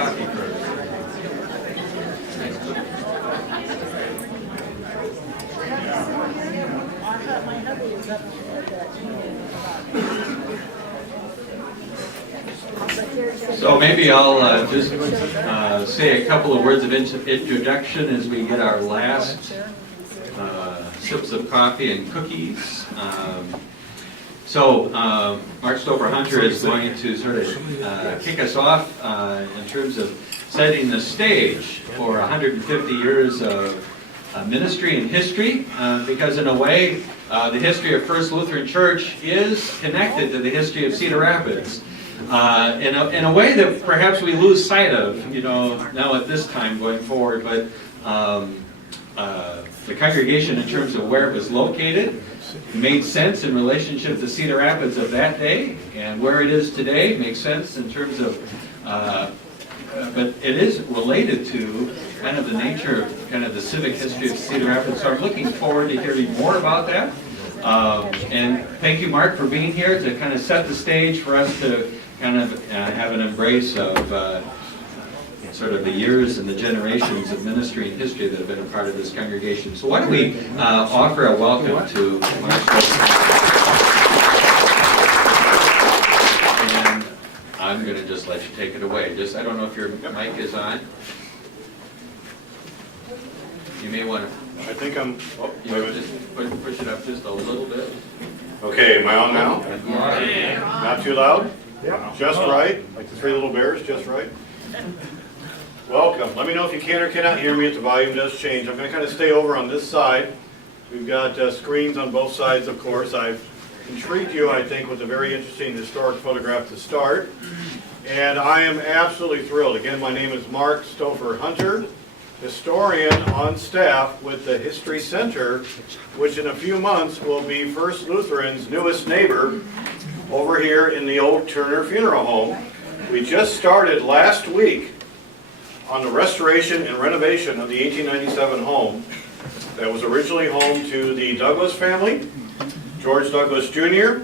coffee first. So maybe I'll just say a couple of words of introduction as we get our last sips of coffee and cookies. Mark Stoffer Hunter is going to sort of kick us off in terms of setting the stage for 150 years of ministry and history, because in a way, the history of First Lutheran Church is connected to the history of Cedar Rapids. In a way that perhaps we lose sight of, now at this time going forward, but the congregation in terms of where it was located made sense in relationship to Cedar Rapids of that day, and where it is today makes sense in terms of, but it is related to kind of the nature of kind of the civic history of Cedar Rapids, so I'm looking forward to hearing more about that. And thank you, Mark, for being here to kind of set the stage for us to kind of have an embrace of sort of the years and the generations of ministry and history that have been a part of this congregation. So why don't we offer a welcome to Mark Stoffer. And I'm going to just let you take it away. I don't know if your mic is on. You may want to. I think I'm. Oh, just push it up just a little bit. Okay, am I on now? Yeah. Not too loud? Yeah. Just right? Like the Three Little Bears, just right? Welcome. Let me know if you can or cannot hear me if the volume does change. I'm going to kind of stay over on this side. We've got screens on both sides, of course. I've intrigued you, I think, with a very interesting historic photograph to start. And I am absolutely thrilled. Again, my name is Mark Stoffer Hunter, historian on staff with the History Center, which in a few months will be First Lutheran's newest neighbor over here in the old Turner Funeral Home. We just started last week on the restoration and renovation of the 1897 home that was originally home to the Douglas family, George Douglas Jr.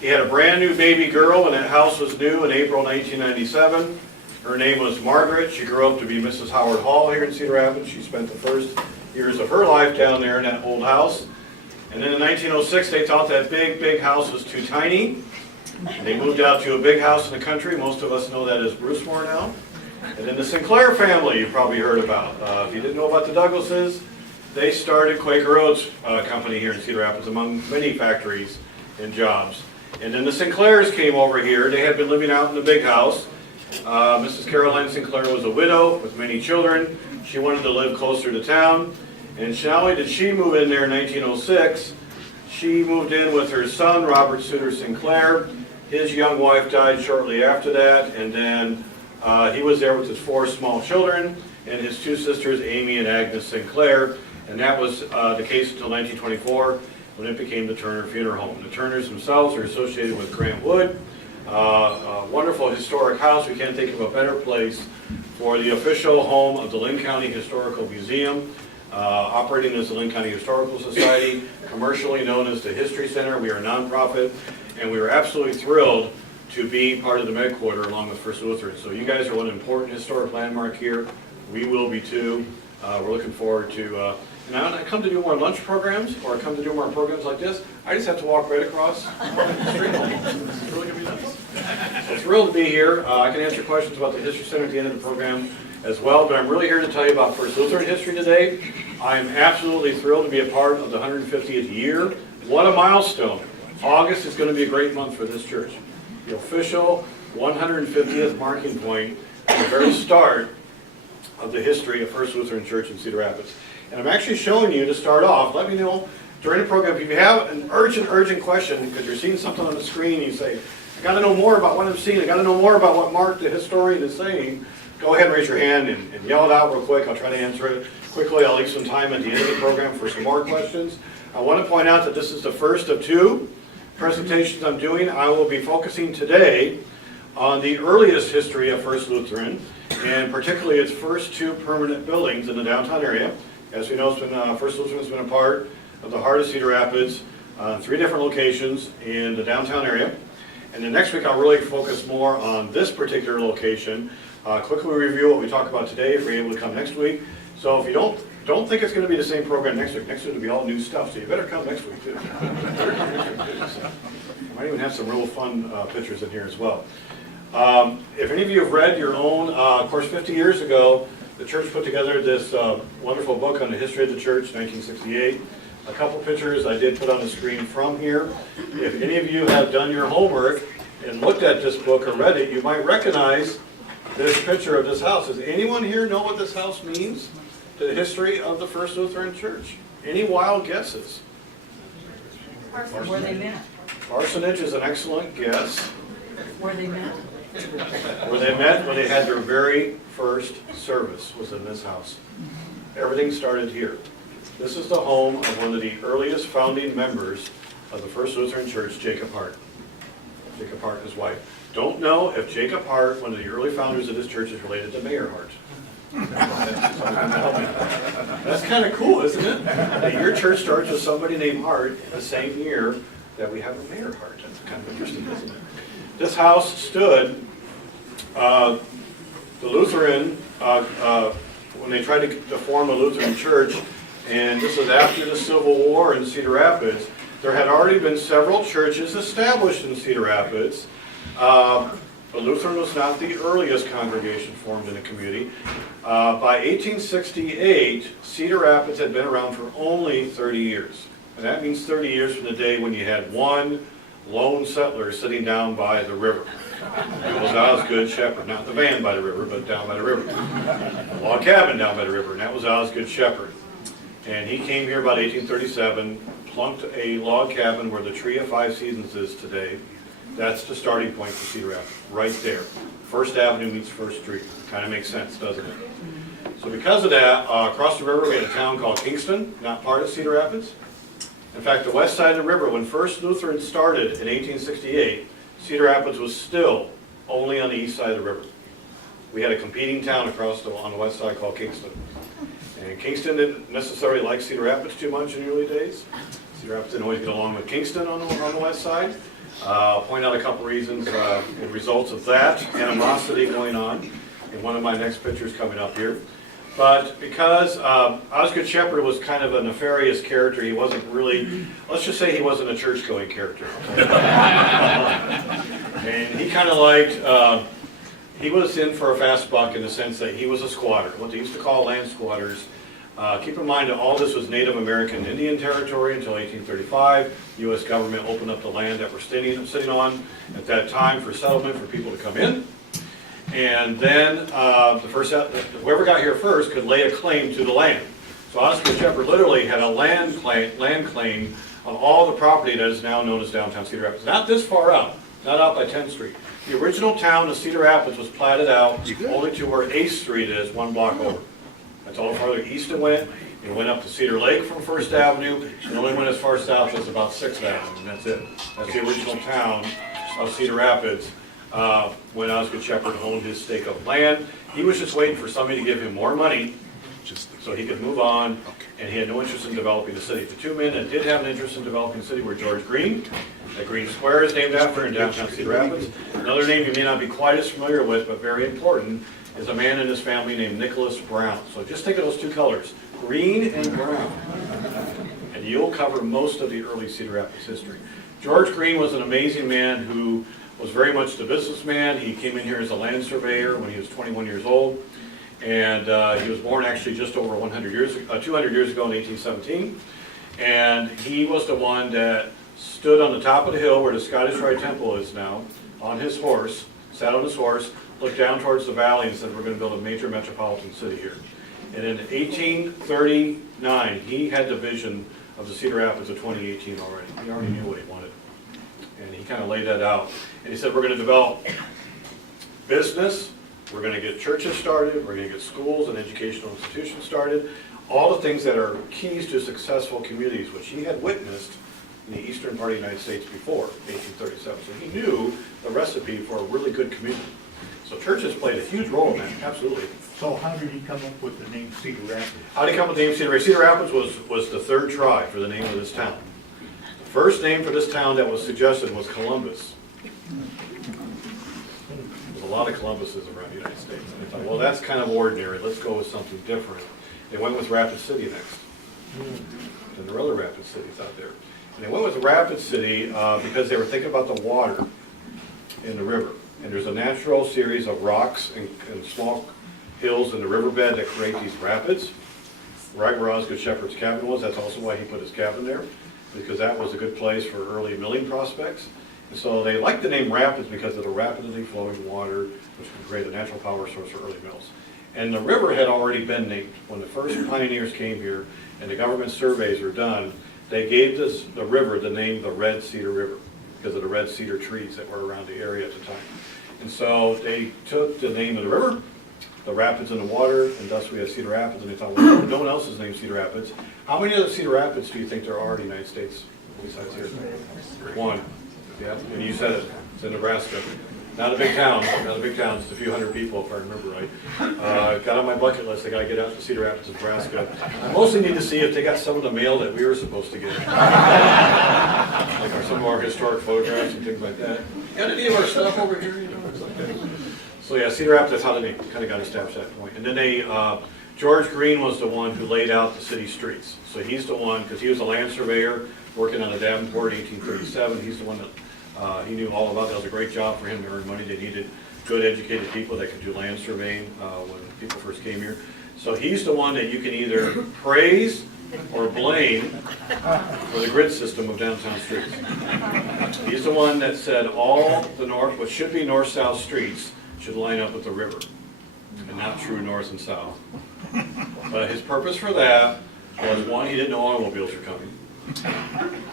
He had a brand new baby girl when that house was new in April 1997. Her name was Margaret. She grew up to be Mrs. Howard Hall here in Cedar Rapids. She spent the first years of her life down there in that old house. And then in 1906, they thought that big house was too tiny. They moved out to a big house in the country. Most of us know that as Brucemore now. And then the Sinclair family you've probably heard about. If you didn't know about the Douglases, they started Quaker Oats Company here in Cedar Rapids, among many factories and jobs. And then the Sinclairs came over here. They had been living out in the big house. Mrs. Caroline Sinclair was a widow with many children. She wanted to live closer to town. And not only did she move in there in 1906, she moved in with her son, Robert Suter Sinclair. His young wife died shortly after that, and then he was there with his 4 small children and his 2 sisters, Amy and Agnes Sinclair, and that was the case until 1924 when it became the Turner Funeral Home. The Turners themselves are associated with Grant Wood, a wonderful historic house. We can't think of a better place for the official home of the Lynn County Historical Museum, operating as the Lynn County Historical Society, commercially known as the History Center. We are a nonprofit, and we are absolutely thrilled to be part of the Med Quarter along with First Lutheran. So you guys are one important historic landmark here. We will be too. We're looking forward to, and when I come to do more lunch programs, or I come to do more programs like this, I just have to walk right across the street. It's really going to be nice. So thrilled to be here. I can answer questions about the History Center at the end of the program as well, but I'm really here to tell you about First Lutheran history today. I'm absolutely thrilled to be a part of the 150th year. What a milestone. August is going to be a great month for this church. The official 150th marking point at the very start of the history of First Lutheran Church in Cedar Rapids. And I'm actually showing you to start off. Let me know during the program if you have an urgent question, because you're seeing something on the screen, you say, I got to know more about what I'm seeing, I got to know more about what Mark the historian is saying. Go ahead and raise your hand and yell it out real quick. I'll try to answer it quickly. I'll leave some time at the end of the program for some more questions. I want to point out that this is the first of 2 presentations I'm doing. I will be focusing today on the earliest history of First Lutheran, and particularly its first 2 permanent buildings in the downtown area. As we know, First Lutheran has been a part of the heart of Cedar Rapids, 3 different locations in the downtown area. And then next week I'll really focus more on this particular location. Quickly review what we talked about today if you're able to come next week. So if you don't think it's going to be the same program next week. Next week will be all new stuff, so you better come next week too. Might even have some real fun pictures in here as well. If any of you have read your own, of course 50 years ago, the church put together this wonderful book on the history of the church, 1968. A couple pictures I did put on the screen from here. If any of you have done your homework and looked at this book or read it, you might recognize this picture of this house. Does anyone here know what this house means to the history of the First Lutheran Church? Any wild guesses? Where they met. Parsonage is an excellent guess. Where they met. Where they met when they had their very first service was in this house. Everything started here. This is the home of one of the earliest founding members of the First Lutheran Church, Jacob Hart. Jacob Hart and his wife. Don't know if Jacob Hart, one of the early founders of this church, is related to Mayor Hart. That's kind of cool, isn't it? That your church starts with somebody named Hart the same year that we have a Mayor Hart. That's kind of interesting, isn't it? This house stood, the Lutheran, when they tried to form a Lutheran church, and this was after the Civil War in Cedar Rapids, there had already been several churches established in Cedar Rapids. But Lutheran was not the earliest congregation formed in the community. By 1868, Cedar Rapids had been around for only 30 years. And that means 30 years from the day when you had one lone settler sitting down by the river. It was Osgood Shepherd, not the van by the river, but down by the river. A log cabin down by the river, and that was Osgood Shepherd. And he came here about 1837, plunked a log cabin where the Tree of Five Seasons is today. That's the starting point for Cedar Rapids, right there. First Avenue meets First Street. Kind of makes sense, doesn't it? So because of that, across the river we had a town called Kingston, not part of Cedar Rapids. In fact, the west side of the river, when First Lutheran started in 1868, Cedar Rapids was still only on the east side of the river. We had a competing town on the west side called Kingston. And Kingston didn't necessarily like Cedar Rapids too much in the early days. Cedar Rapids didn't always get along with Kingston on the west side. I'll point out a couple reasons and results of that animosity going on in one of my next pictures coming up here. But because Osgood Shepherd was kind of a nefarious character, he wasn't really, let's just say he wasn't a church-going character. And he kind of liked, he was in for a fast buck in the sense that he was a squatter, what they used to call land squatters. Keep in mind that all this was Native American Indian territory until 1835. The U.S. government opened up the land that we're sitting on at that time for settlement for people to come in. And then whoever got here first could lay a claim to the land. So Osgood Shepherd literally had a land claim on all the property that is now known as downtown Cedar Rapids. Not this far out, not out by 10th Street. The original town of Cedar Rapids was platted out only to where 8th Street is, one block over. That's all farther east it went. It went up to Cedar Lake from First Avenue, and only went as far south as about 6th Avenue, and that's it. That's the original town of Cedar Rapids when Osgood Shepherd owned his stake of land. He was just waiting for somebody to give him more money so he could move on, and he had no interest in developing the city. The two men that did have an interest in developing the city were George Green, that Green Square is named after in downtown Cedar Rapids. Another name you may not be quite as familiar with, but very important, is a man and his family named Nicholas Brown. So just think of those two colors, green and brown, and you'll cover most of the early Cedar Rapids history. George Green was an amazing man who was very much the businessman. He came in here as a land surveyor when he was 21 years old, and he was born actually just over 200 years ago in 1817, and he was the one that stood on the top of the hill where the Scottish Rite Temple is now, on his horse, sat on his horse, looked down towards the valley and said, we're going to build a major metropolitan city here. And in 1839, he had the vision of the Cedar Rapids of 2018 already. He already knew what he wanted. And he kind of laid that out. And he said, we're going to develop business, we're going to get churches started, we're going to get schools and educational institutions started, all the things that are keys to successful communities, which he had witnessed in the eastern part of the United States before 1837. So he knew the recipe for a really good community. So churches played a huge role in that, absolutely. So how did he come up with the name Cedar Rapids? How did he come up with the name Cedar Rapids? Cedar Rapids was the third try for the name of this town. The first name for this town that was suggested was Columbus. There's a lot of Columbuses around the United States. And they thought, well, that's kind of ordinary, let's go with something different. They went with Rapid City next. And there are other Rapid Cities out there. And they went with Rapid City because they were thinking about the water in the river. And there's a natural series of rocks and small hills in the riverbed that create these rapids. Right where Osgood Shepherd's cabin was, that's also why he put his cabin there, because that was a good place for early milling prospects. And so they liked the name Rapids because of the rapidly flowing water, which could create a natural power source for early mills. And the river had already been named. When the first pioneers came here and the government surveys were done, they gave the river the name the Red Cedar River because of the red cedar trees that were around the area at the time. And so they took the name of the river, the rapids in the water, and thus we have Cedar Rapids, and they thought, well, no one else is named Cedar Rapids. How many other Cedar Rapids do you think there are in the United States besides here? One. Yeah, and you said it. It's in Nebraska. Not a big town, not a big town, just a few hundred people if I remember right. Got on my bucket list, I gotta get out to Cedar Rapids, Nebraska. I mostly need to see if they got some of the mail that we were supposed to get. Like some of our historic photographs and things like that. Got any of our stuff over here, you know, it's like that. So yeah, Cedar Rapids, that's how they kind of got established at that point. And then they, George Green was the one who laid out the city streets. So he's the one, because he was a land surveyor working on a Davenport in 1837, he's the one that he knew all about. That was a great job for him to earn money. They needed good educated people that could do land surveying when people first came here. So he's the one that you can either praise or blame for the grid system of downtown streets. He's the one that said all the what should be north-south streets should line up with the river and not true north and south. But his purpose for that was, one, he didn't know automobiles were coming.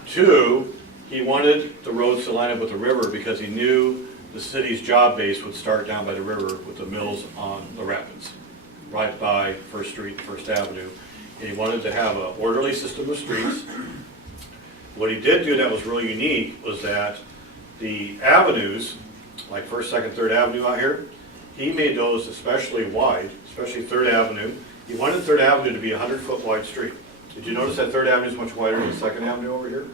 Two, he wanted the roads to line up with the river because he knew the city's job base would start down by the river with the mills on the rapids, right by First Street and First Avenue. And he wanted to have an orderly system of streets. What he did do that was really unique was that the avenues, like First, Second, Third Avenue out here, he made those especially wide, especially Third Avenue. He wanted Third Avenue to be a 100-foot wide street. Did you notice that Third Avenue is much wider than Second Avenue over here?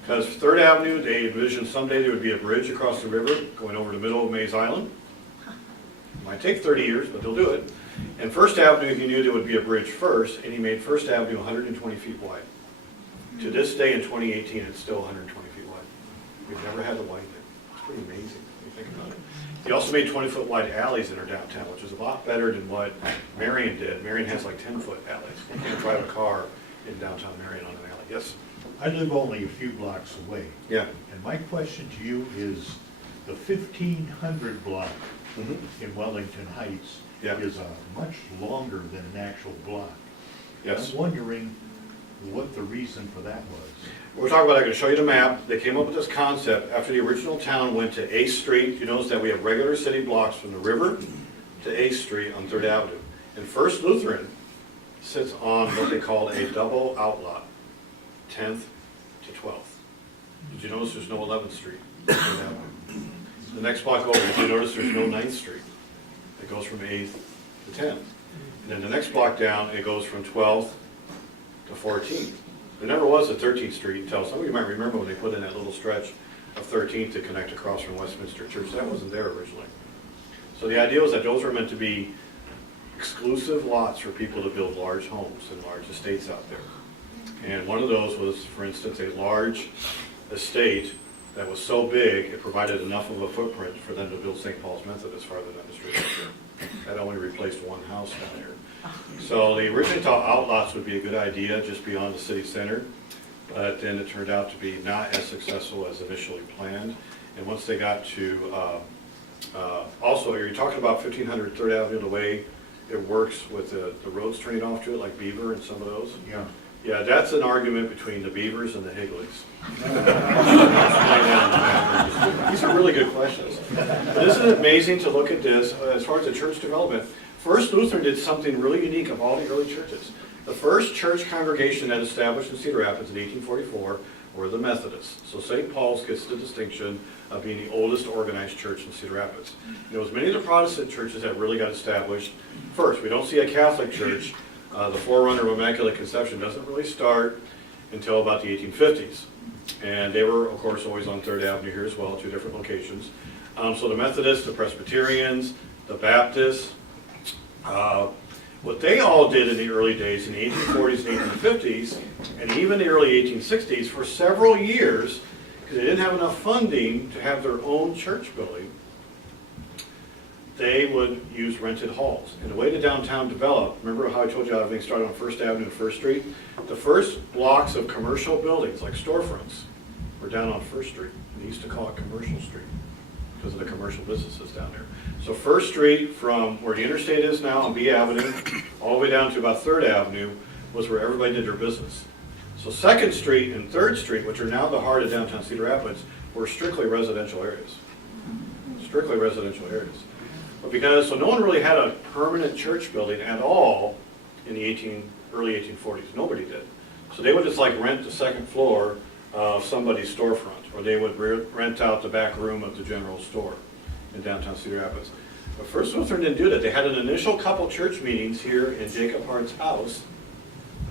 Because Third Avenue, they envisioned someday there would be a bridge across the river going over the middle of Mays Island. It might take 30 years, but they'll do it. And First Avenue, he knew there would be a bridge first, and he made First Avenue 120 feet wide. To this day in 2018, it's still 120 feet wide. We've never had to widen it. It's pretty amazing when you think about it. He also made 20-foot wide alleys in our downtown, which is a lot better than what Marion did. Marion has like 10-foot alleys. You can't drive a car in downtown Marion on an alley. Yes? I live only a few blocks away. Yeah. And my question to you is, the 1500 block in Wellington Heights is much longer than an actual block. Yes. I'm wondering what the reason for that was. We're talking about, I'm going to show you the map. They came up with this concept after the original town went to 8th Street. You notice that we have regular city blocks from the river to 8th Street on 3rd Avenue. And First Lutheran sits on what they call a double outlot, 10th to 12th. Did you notice there's no 11th Street? The next block over, did you notice there's no 9th Street? It goes from 8th to 10th. And then the next block down, it goes from 12th to 14th. There never was a 13th Street until, some of you might remember when they put in that little stretch of 13th to connect across from Westminster Church. That wasn't there originally. So the idea was that those were meant to be exclusive lots for people to build large homes and large estates out there. And one of those was, for instance, a large estate that was so big it provided enough of a footprint for them to build St. Paul's Methodist farther down the street. That only replaced one house down here. So they originally thought outlots would be a good idea just beyond the city center, but then it turned out to be not as successful as initially planned. And once they got to, also you're talking about 1500 3rd Avenue, the way it works with the roads turning off to it, like Beaver and some of those. Yeah. Yeah, that's an argument between the Beavers and the Higleys. These are really good questions. But isn't it amazing to look at this as far as the church development? First Lutheran did something really unique of all the early churches. The first church congregation that established in Cedar Rapids in 1844 were the Methodists. So St. Paul's gets the distinction of being the oldest organized church in Cedar Rapids. And it was many of the Protestant churches that really got established first. We don't see a Catholic church. The forerunner of Immaculate Conception doesn't really start until about the 1850s. And they were, of course, always on 3rd Avenue here as well, 2 different locations. So the Methodists, the Presbyterians, the Baptists, what they all did in the early days, in the 1840s and 1850s, and even the early 1860s, for several years, because they didn't have enough funding to have their own church building, they would use rented halls. And the way the downtown developed, remember how I told you how everything started on First Avenue and First Street? The first blocks of commercial buildings, like storefronts, were down on First Street. They used to call it Commercial Street because of the commercial businesses down there. So First Street, from where the interstate is now on B Avenue, all the way down to about 3rd Avenue, was where everybody did their business. So 2nd Street and 3rd Street, which are now the heart of downtown Cedar Rapids, were strictly residential areas. Strictly residential areas. But so no one really had a permanent church building at all in the early 1840s. Nobody did. So they would just like rent the 2nd floor of somebody's storefront, or they would rent out the back room of the general store in downtown Cedar Rapids. But First Lutheran didn't do that. They had an initial couple church meetings here in Jacob Hart's house.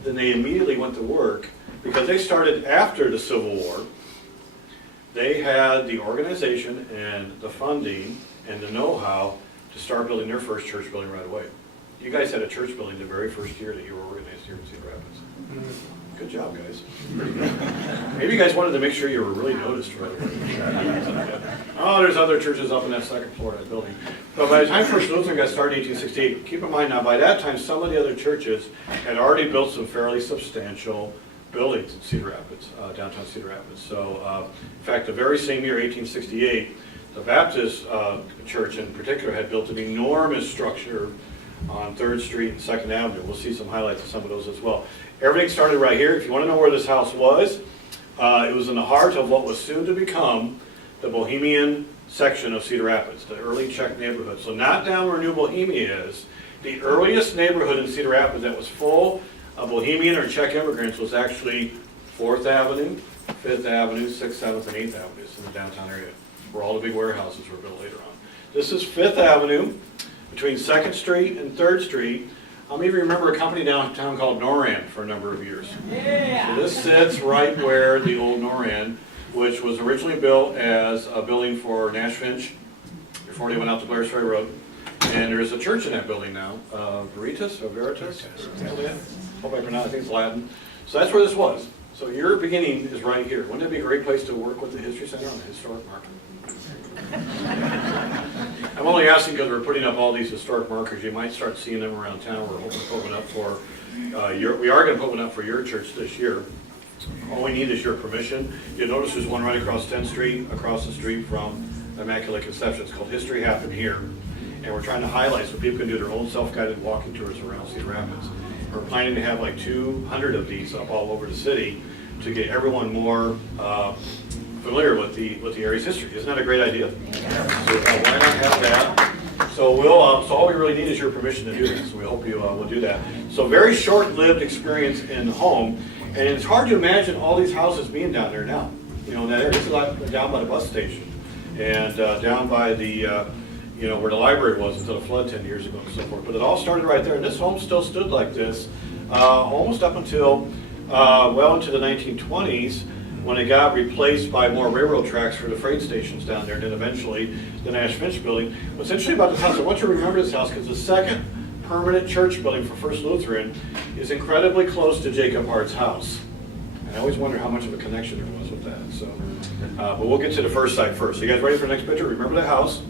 Then they immediately went to work because they started after the Civil War. They had the organization and the funding and the know-how to start building their first church building right away. You guys had a church building the very first year that you were organized here in Cedar Rapids. Good job, guys. Maybe you guys wanted to make sure you were really noticed right away. Oh, there's other churches up in that 2nd floor of that building. But by the time First Lutheran got started in 1868, keep in mind now, by that time, some of the other churches had already built some fairly substantial buildings in Cedar Rapids, downtown Cedar Rapids. So, in fact, the very same year, 1868, the Baptist church in particular had built an enormous structure on 3rd Street and 2nd Avenue. We'll see some highlights of some of those as well. Everything started right here. If you want to know where this house was, it was in the heart of what was soon to become the Bohemian section of Cedar Rapids, the early Czech neighborhood. So not down where New Bohemia is. The earliest neighborhood in Cedar Rapids that was full of Bohemian or Czech immigrants was actually 4th Avenue, 5th Avenue, 6th, 7th, and 8th Avenues in the downtown area, where all the big warehouses were built later on. This is 5th Avenue, between 2nd Street and 3rd Street. How many of you remember a company downtown called Noran for a number of years? Yeah. So this sits right where the old Noran, which was originally built as a building for Nash Finch before they went out to Blair's Ferry Road. And there's a church in that building now, Veritas or Veritas? Hope I pronounced, I think it's Latin. So that's where this was. So your beginning is right here. Wouldn't it be a great place to work with the History Center on the historic marker? I'm only asking because we're putting up all these historic markers. You might start seeing them around town. We're hoping to put one up for we are going to put one up for your church this year. All we need is your permission. You'll notice there's one right across 10th Street, across the street from Immaculate Conception. It's called History Happened Here. And we're trying to highlight so people can do their own self-guided walking tours around Cedar Rapids. We're planning to have like 200 of these up all over the city to get everyone more familiar with the area's history. Isn't that a great idea? Yeah. So why not have that? So so all we really need is your permission to do this. So we hope you will do that. So very short-lived experience in the home, and it's hard to imagine all these houses being down there now. You know, in that area. This is like down by the bus station, and down by the where the library was until the flood 10 years ago and so forth. But it all started right there, and this home still stood like this almost up until well into the 1920s, when it got replaced by more railroad tracks for the freight stations down there, and then eventually the Nash Finch building. What's interesting about this house, I want you to remember this house because the second permanent church building for First Lutheran is incredibly close to Jacob Hart's house. And I always wonder how much of a connection there was with that. So, but we'll get to the first site first. So you guys ready for the next picture? Remember the house?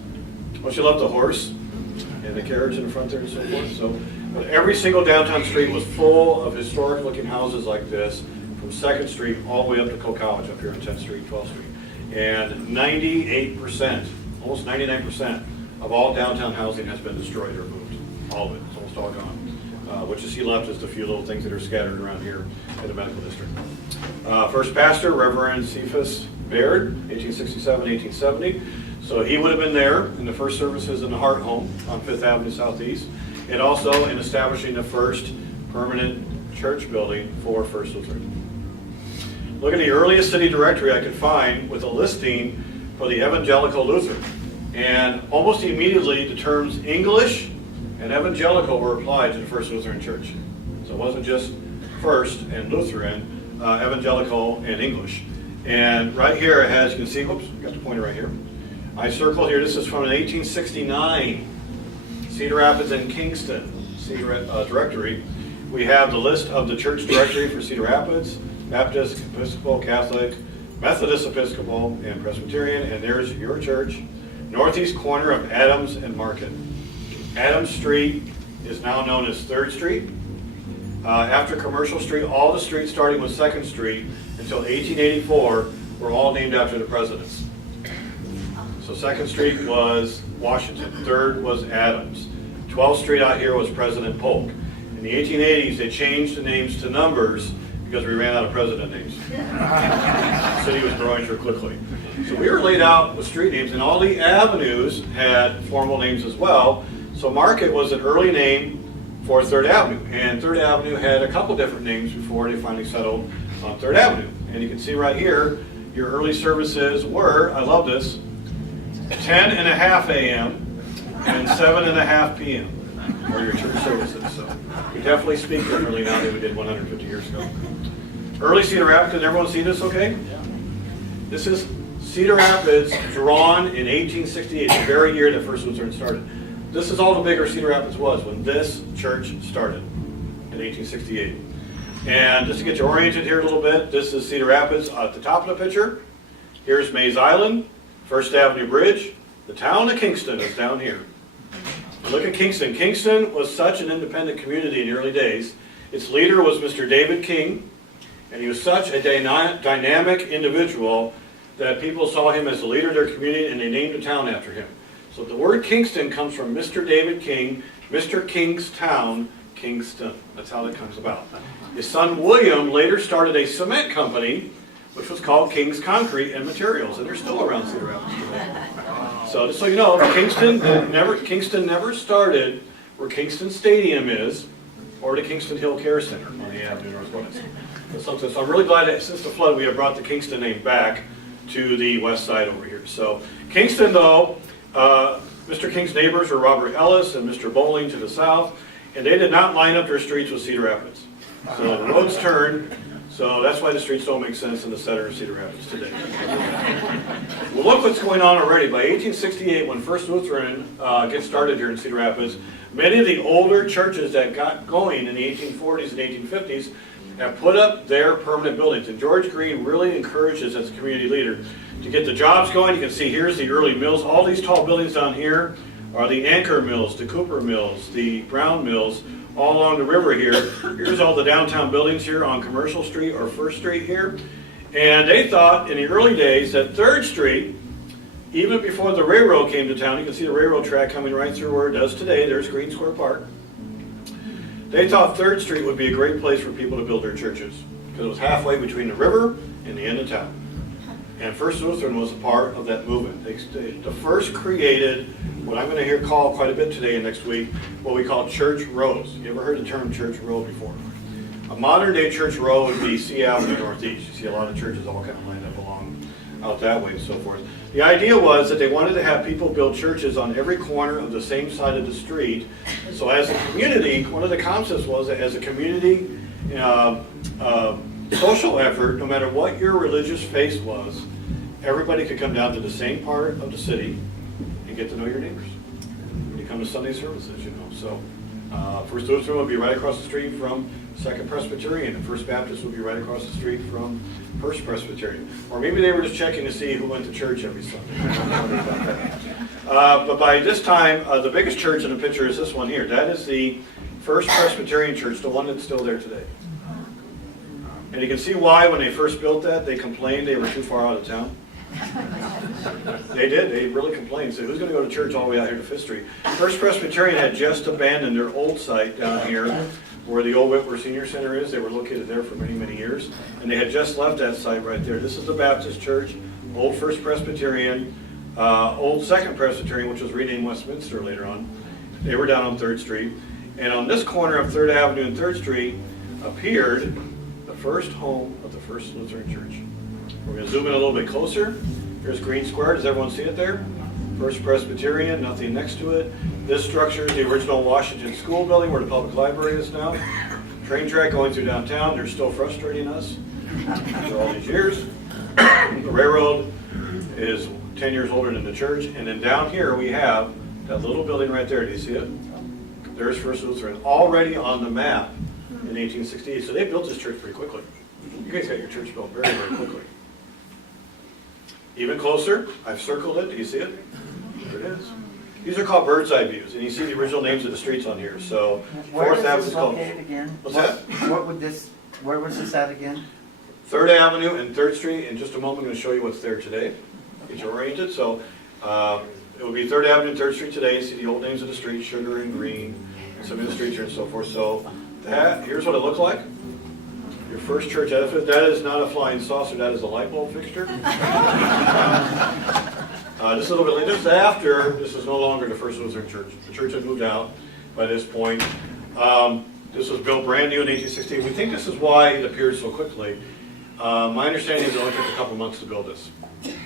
Don't you love the horse and the carriage in the front there and so forth? So, but every single downtown street was full of historic looking houses like this, from 2nd Street all the way up to Coe College up here on 10th Street, 12th Street. And 98%, almost 99% of all downtown housing has been destroyed or moved. All of it, it's almost all gone. What you see left is the few little things that are scattered around here in the medical district. First pastor, Reverend Cephas Baird, 1867, 1870. So he would have been there in the first services in the Hart Home on 5th Avenue Southeast, and also in establishing the first permanent church building for First Lutheran. Look at the earliest city directory I could find with a listing for the Evangelical Lutheran. And almost immediately the terms English and Evangelical were applied to the First Lutheran Church. So it wasn't just First and Lutheran, Evangelical and English. And right here it has, you can see, whoops, got the pointer right here. I circled here, this is from an 1869 Cedar Rapids and Kingston directory. We have the list of the church directory for Cedar Rapids, Baptist, Episcopal, Catholic, Methodist Episcopal, and Presbyterian, and there's your church, northeast corner of Adams and Market. Adams Street is now known as 3rd Street. After Commercial Street, all the streets starting with 2nd Street until 1884 were all named after the presidents. So 2nd Street was Washington, 3rd was Adams. 12th Street out here was President Polk. In the 1880s, they changed the names to numbers because we ran out of president names. The city was growing too quickly. So we were laid out with street names, and all the avenues had formal names as well. So Market was an early name for 3rd Avenue, and 3rd Avenue had a couple different names before they finally settled on 3rd Avenue. And you can see right here, your early services were, I love this, 10:30 a.m. and 7:30 p.m. are your church services. So we definitely speak differently now than we did 150 years ago. Early Cedar Rapids, can everyone see this okay? This is Cedar Rapids drawn in 1868, the very year that First Lutheran started. This is all the bigger Cedar Rapids was when this church started in 1868. And just to get you oriented here a little bit, this is Cedar Rapids at the top of the picture. Here's Mays Island, First Avenue Bridge. The town of Kingston is down here. Look at Kingston. Kingston was such an independent community in the early days. Its leader was Mr. David King, and he was such a dynamic individual that people saw him as the leader of their community, and they named the town after him. So the word Kingston comes from Mr. David King, Mr. King's town, Kingston. That's how that comes about. His son William later started a cement company, which was called King's Concrete and Materials, and they're still around Cedar Rapids today. So just so you know, Kingston never started where Kingston Stadium is, or the Kingston Hill Care Center on the Avenue Northwest. So I'm really glad that since the flood we have brought the Kingston name back to the west side over here. So Kingston, though, Mr. King's neighbors were Robert Ellis and Mr. Bowling to the south, and they did not line up their streets with Cedar Rapids. So the roads turned, so that's why the streets don't make sense in the center of Cedar Rapids today. Well, look what's going on already. By 1868, when First Lutheran gets started here in Cedar Rapids, many of the older churches that got going in the 1840s and 1850s have put up their permanent buildings. And George Green really encourages, as a community leader, to get the jobs going. You can see here's the early mills. All these tall buildings down here are the Anchor Mills, the Cooper Mills, the Brown Mills, all along the river here. Here's all the downtown buildings here on Commercial Street or First Street here. And they thought in the early days that 3rd Street, even before the railroad came to town, you can see the railroad track coming right through where it does today. There's Green Square Park. They thought 3rd Street would be a great place for people to build their churches because it was halfway between the river and the end of town. And First Lutheran was a part of that movement. They first created what I'm going to hear called quite a bit today and next week, what we call church rows. You ever heard the term church row before? A modern day church row would be C Avenue Northeast. You see a lot of churches all kind of lined up along out that way and so forth. The idea was that they wanted to have people build churches on every corner of the same side of the street. So as a community, one of the concepts was that as a community social effort, no matter what your religious faith was, everybody could come down to the same part of the city and get to know your neighbors. When you come to Sunday services, you know. So First Lutheran would be right across the street from Second Presbyterian, and First Baptist would be right across the street from First Presbyterian. Or maybe they were just checking to see who went to church every Sunday. But by this time, the biggest church in the picture is this one here. That is the First Presbyterian Church, the one that's still there today. And you can see why when they first built that, they complained they were too far out of town. They did. They really complained. So who's going to go to church all the way out here to Fifth Street? First Presbyterian had just abandoned their old site down here where the old Whitworth Senior Center is. They were located there for many, many years. And they had just left that site right there. This is the Baptist Church, old First Presbyterian, old Second Presbyterian, which was renamed Westminster later on. They were down on 3rd Street. And on this corner of 3rd Avenue and 3rd Street appeared the first home of the First Lutheran Church. We're going to zoom in a little bit closer. Here's Green Square. Does everyone see it there? First Presbyterian, nothing next to it. This structure is the original Washington School building where the public library is now. Train track going through downtown. They're still frustrating us after all these years. The railroad is 10 years older than the church. And then down here we have that little building right there. Do you see it? There's First Lutheran, already on the map in 1868. So they built this church pretty quickly. You guys got your church built very, very quickly. Even closer, I've circled it. Do you see it? There it is. These are called bird's eye views, and you see the original names of the streets on here. So Where Fourth is Avenue this is called. located again? What's that? Where was this at again? 3rd Avenue and 3rd Street. In just a moment, I'm going to show you what's there today. Get you oriented. So it will be 3rd Avenue and 3rd Street today. You see the old names of the streets, Sugar and Green, and some of the streets here and so forth. So here's what it looked like. Your first church edifice. That is not a flying saucer. That is a light bulb fixture. This is a little bit later. This is after. This is no longer the First Lutheran Church. The church had moved out by this point. This was built brand new in 1868. We think this is why it appeared so quickly. My understanding is it only took a couple months to build this.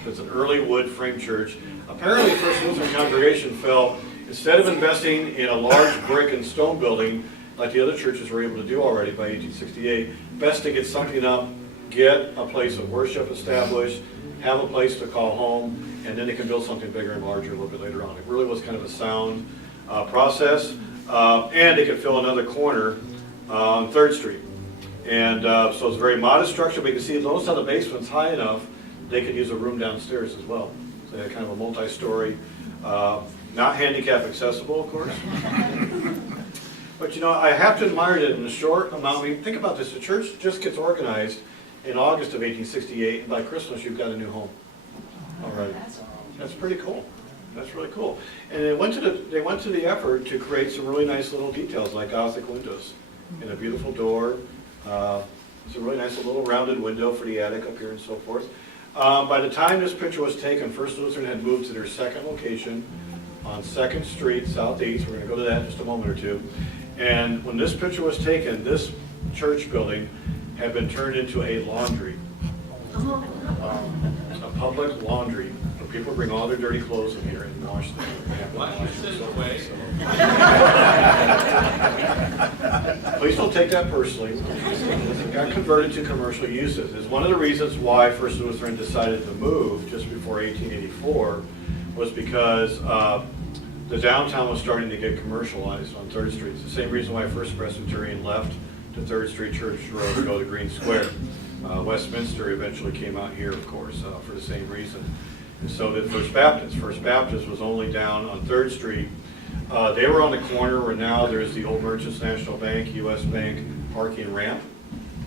It's an early wood frame church. Apparently, First Lutheran congregation felt instead of investing in a large brick and stone building like the other churches were able to do already by 1868, best to get something up, get a place of worship established, have a place to call home, and then they can build something bigger and larger a little bit later on. It really was kind of a sound process, and they could fill another corner on 3rd Street. And so it's a very modest structure, but you can see, notice how the basement's high enough, they could use a room downstairs as well. So they had kind of a multi-story, not handicap accessible, of course. But you know, I have to admire that in a short amount. I mean, think about this, the church just gets organized in August of 1868, and by Christmas you've got a new home. All right, that's pretty cool. That's really cool. And they went to the effort to create some really nice little details like Gothic windows and a beautiful door. It's a really nice little rounded window for the attic up here and so forth. By the time this picture was taken, First Lutheran had moved to their second location on 2nd Street, Southeast. We're going to go to that in just a moment or two. And when this picture was taken, this church building had been turned into a laundry. A public laundry where people bring all their dirty clothes in here and wash them. Please don't take that personally. It got converted to commercial uses. It's one of the reasons why First Lutheran decided to move just before 1884 was because the downtown was starting to get commercialized on 3rd Street. It's the same reason why First Presbyterian left to 3rd Street Church Road to go to Green Square. Westminster eventually came out here, of course, for the same reason. And so did First Baptist. First Baptist was only down on 3rd Street. They were on the corner where now there's the old Merchants National Bank, U.S. Bank parking ramp,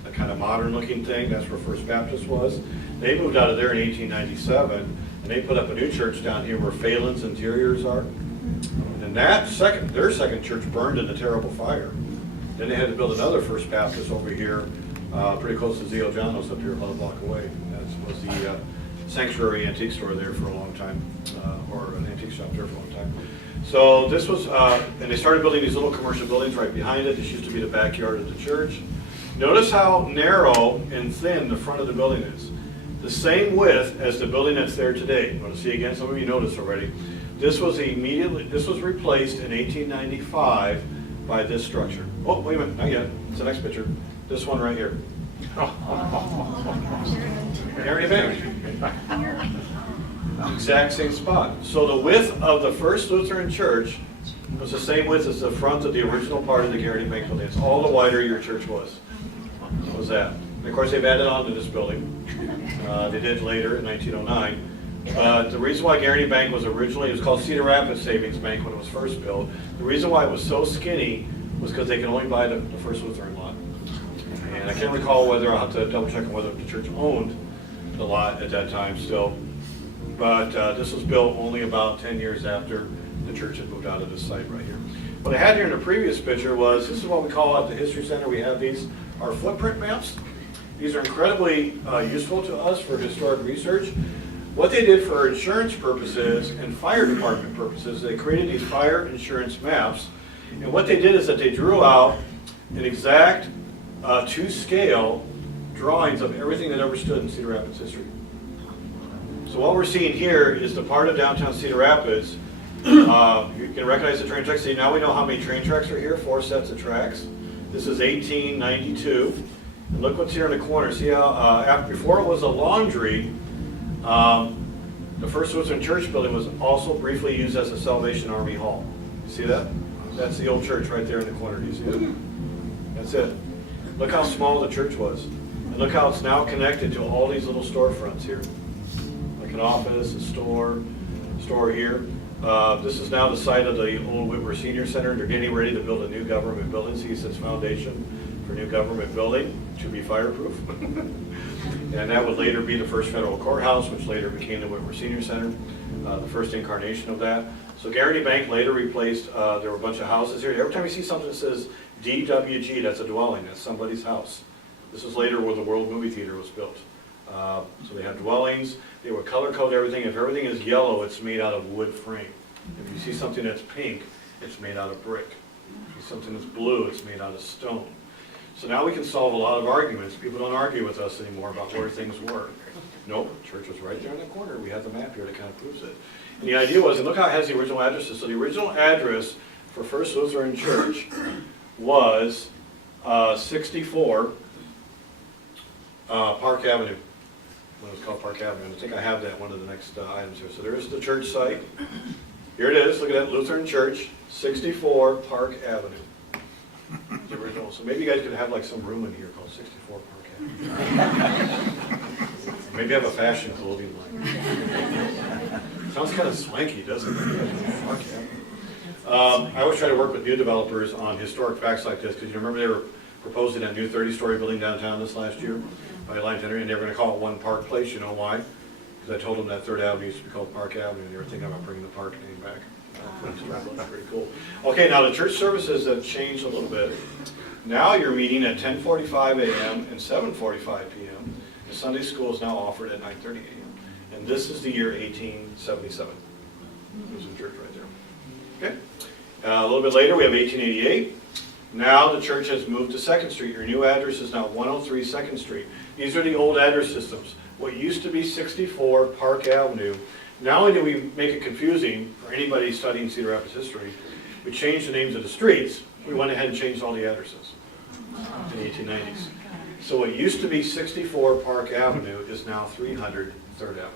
a kind of modern looking thing. That's where First Baptist was. They moved out of there in 1897, and they put up a new church down here where Phelan's Interiors are. And their second church burned in a terrible fire. Then they had to build another First Baptist over here, pretty close to Zio Giano's up here about a block away. That was the Sanctuary Antique Store there for a long time, or an antique shop there for a long time. So this was, and they started building these little commercial buildings right behind it. This used to be the backyard of the church. Notice how narrow and thin the front of the building is. The same width as the building that's there today. You want to see again? Some of you noticed already. This was replaced in 1895 by this structure. Oh, wait a minute, not yet. It's the next picture. This one right here. Area Bank. Exact same spot. So the width of the First Lutheran Church was the same width as the front of the original part of the Garrity Bank building. It's all the wider your church was. What was that? And of course, they've added on to this building. They did later in 1909. But the reason why Garrity Bank was originally, it was called Cedar Rapids Savings Bank when it was first built. The reason why it was so skinny was because they could only buy the First Lutheran lot. And I can't recall whether, I'll have to double check on whether the church owned the lot at that time still. But this was built only about 10 years after the church had moved out of this site right here. What I had here in the previous picture was, this is what we call at the History Center, we have these, our footprint maps. These are incredibly useful to us for historic research. What they did for insurance purposes and fire department purposes, they created these fire insurance maps. And what they did is that they drew out an exact to scale drawings of everything that ever stood in Cedar Rapids history. So what we're seeing here is the part of downtown Cedar Rapids. You can recognize the train tracks. Now we know how many train tracks are here, 4 sets of tracks. This is 1892. And look what's here in the corner. See how, before it was a laundry, the First Lutheran Church building was also briefly used as a Salvation Army Hall. You see that? That's the old church right there in the corner. Do you see it? That's it. Look how small the church was. And look how it's now connected to all these little storefronts here. Like an office, a store here. This is now the site of the old Whitmer Senior Center. They're getting ready to build a new government building. See, it says foundation for new government building to be fireproof. And that would later be the first federal courthouse, which later became the Whitmer Senior Center, the first incarnation of that. So Garrity Bank later replaced, there were a bunch of houses here. Every time you see something that says DWG, that's a dwelling, that's somebody's house. This is later where the World Movie Theater was built. So they have dwellings, they would color code everything. If everything is yellow, it's made out of wood frame. If you see something that's pink, it's made out of brick. If you see something that's blue, it's made out of stone. So now we can solve a lot of arguments. People don't argue with us anymore about where things were. Nope, church was right there in the corner. We have the map here that kind of proves it. And the idea was, and look how it has the original addresses. So the original address for First Lutheran Church was 64 Park Avenue. When it was called Park Avenue. And I think I have that one of the next items here. So there's the church site. Here it is. Look at that, Lutheran Church, 64 Park Avenue. The original. So maybe you guys could have like some room in here called 64 Park Avenue. Maybe have a fashion clothing line. Sounds kind of swanky, doesn't it? Park Avenue. I always try to work with new developers on historic facts like this, because you remember they were proposing a new 30-story building downtown this last year by Line Tender, and they were going to call it One Park Place. You know why? Because I told them that 3rd Avenue used to be called Park Avenue, and they were thinking about bringing the park name back. That's pretty cool. Okay, now the church services have changed a little bit. Now you're meeting at 10:45 a.m. and 7:45 p.m. The Sunday school is now offered at 9:30 a.m. And this is the year 1877. There's a church right there. Okay. A little bit later, we have 1888. Now the church has moved to 2nd Street. Your new address is now 103 2nd Street. These are the old address systems. What used to be 64 Park Avenue. Not only did we make it confusing for anybody studying Cedar Rapids history, we changed the names of the streets. We went ahead and changed all the addresses in the 1890s. So what used to be 64 Park Avenue is now 300 3rd Avenue.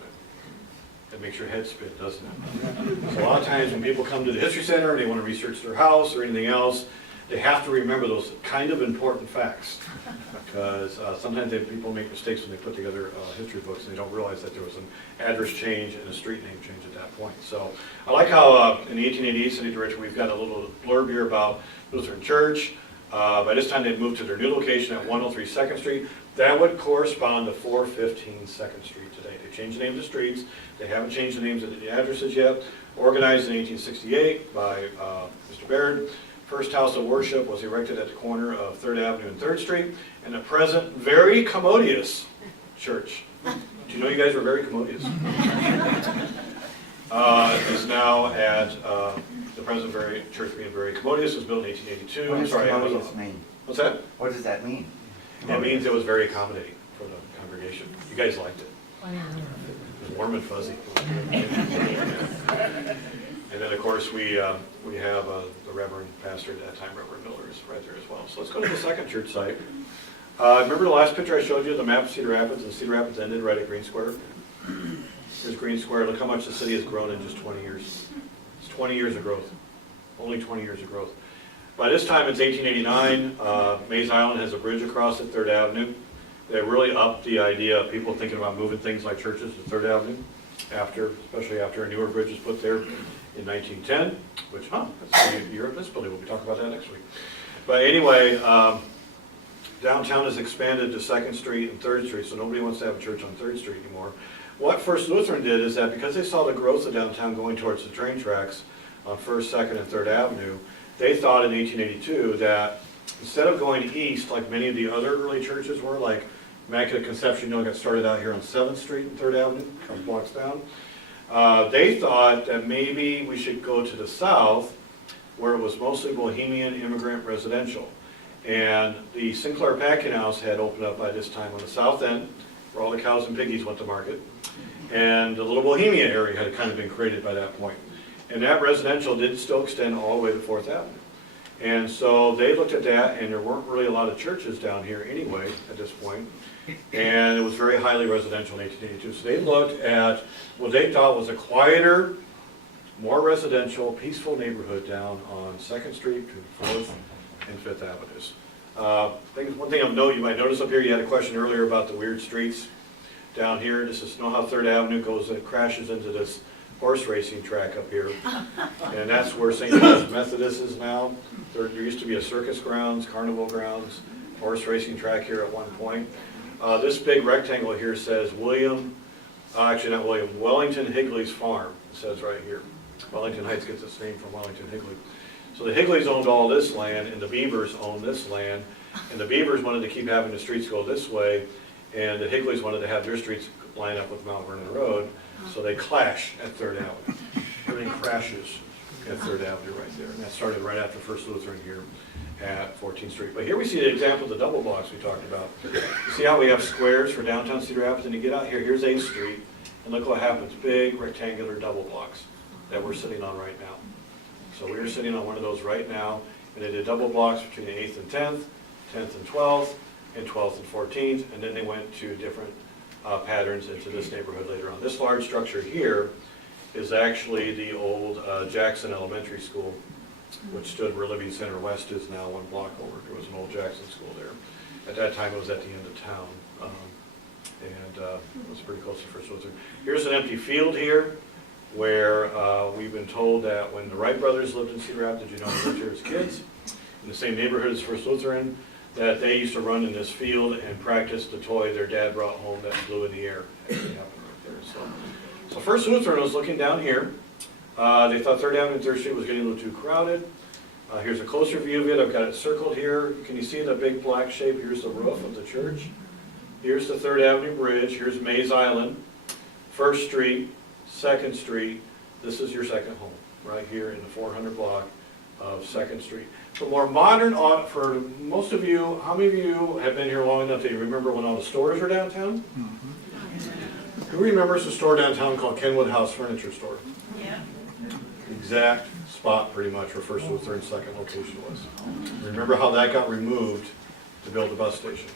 That makes your head spin, doesn't it? So a lot of times when people come to the History Center and they want to research their house or anything else, they have to remember those kind of important facts. Because sometimes people make mistakes when they put together history books and they don't realize that there was an address change and a street name change at that point. So I like how in the 1888 city directory we've got a little blurb here about Lutheran Church. By this time they'd moved to their new location at 103 2nd Street. That would correspond to 415 2nd Street today. They changed the names of streets. They haven't changed the names of the addresses yet. Organized in 1868 by Mr. Baird. First house of worship was erected at the corner of 3rd Avenue and 3rd Street, and the present very commodious church. Do you know you guys were very commodious? Is now at the present very church being very commodious. Was built in 1882. What does commodious mean? What's that? What does that mean? It means it was very accommodating for the congregation. You guys liked it. It was warm and fuzzy. And then, of course, we have the Reverend Pastor at that time, Reverend Miller, is right there as well. So let's go to the second church site. Remember the last picture I showed you, the map of Cedar Rapids, and Cedar Rapids ended right at Green Square? Here's Green Square. Look how much the city has grown in just 20 years. It's 20 years of growth. Only 20 years of growth. By this time, it's 1889. Mays Island has a bridge across at 3rd Avenue. They really upped the idea of people thinking about moving things like churches to 3rd Avenue, especially after a newer bridge was put there in 1910, which, that's the year of this building. We'll be talking about that next week. But anyway, downtown has expanded to 2nd Street and 3rd Street, so nobody wants to have a church on 3rd Street anymore. What First Lutheran did is that because they saw the growth of downtown going towards the train tracks on 1st, 2nd, and 3rd Avenue, they thought in 1882 that instead of going east like many of the other early churches were, like Immaculate Conception, got started out here on 7th Street and 3rd Avenue, a couple blocks down. They thought that maybe we should go to the south, where it was mostly Bohemian immigrant residential. And the Sinclair Packing House had opened up by this time on the south end, where all the cows and piggies went to market. And the little Bohemia area had kind of been created by that point. And that residential did still extend all the way to 4th Avenue. And so they looked at that, and there weren't really a lot of churches down here anyway at this point. And it was very highly residential in 1882. So they looked at what they thought was a quieter, more residential, peaceful neighborhood down on 2nd Street to 4th and 5th Avenues. One thing of note, you might notice up here, you had a question earlier about the weird streets down here. This is, know how 3rd Avenue goes and crashes into this horse racing track up here. And that's where St. John's Methodist is now. There used to be a circus grounds, carnival grounds, horse racing track here at one point. This big rectangle here says actually not William, Wellington Higley's Farm, it says right here. Wellington Heights gets its name from Wellington Higley. So the Higleys owned all this land, and the Beavers owned this land, and the Beavers wanted to keep having the streets go this way, and the Higleys wanted to have their streets line up with Mount Vernon Road, so they clash at 3rd Avenue. Everything crashes at 3rd Avenue right there, and that started right after First Lutheran here at 14th Street. But here we see the example of the double blocks we talked about. You see how we have squares for downtown Cedar Rapids, and you get out here, here's 8th Street, and look what happens, big rectangular double blocks that we're sitting on right now. So we are sitting on one of those right now, and they did double blocks between the 8th and 10th, 10th and 12th, and 12th and 14th, and then they went to different patterns into this neighborhood later on. This large structure here is actually the old Jackson Elementary School, which stood where Living Center West is now, one block over. There was an old Jackson school there. At that time, it was at the end of town, and it was pretty close to First Lutheran. Here's an empty field here, where we've been told that when the Wright brothers lived in Cedar Rapids, you know, they lived here as kids, in the same neighborhood as First Lutheran, that they used to run in this field and practice the toy their dad brought home that flew in the air. Actually happened right there. So First Lutheran was looking down here. They thought 3rd Avenue and 3rd Street was getting a little too crowded. Here's a closer view of it. I've got it circled here. Can you see the big black shape? Here's the roof of the church. Here's the 3rd Avenue Bridge. Here's Mays Island, 1st Street, 2nd Street. This is your second home, right here in the 400 block of 2nd Street. For more modern, for most of you, how many of you have been here long enough that you remember when all the stores were downtown? Who remembers a store downtown called Kenwood House Furniture Store? Yeah. Exact spot pretty much where First Lutheran's second location was. Remember how that got removed to build the bus station?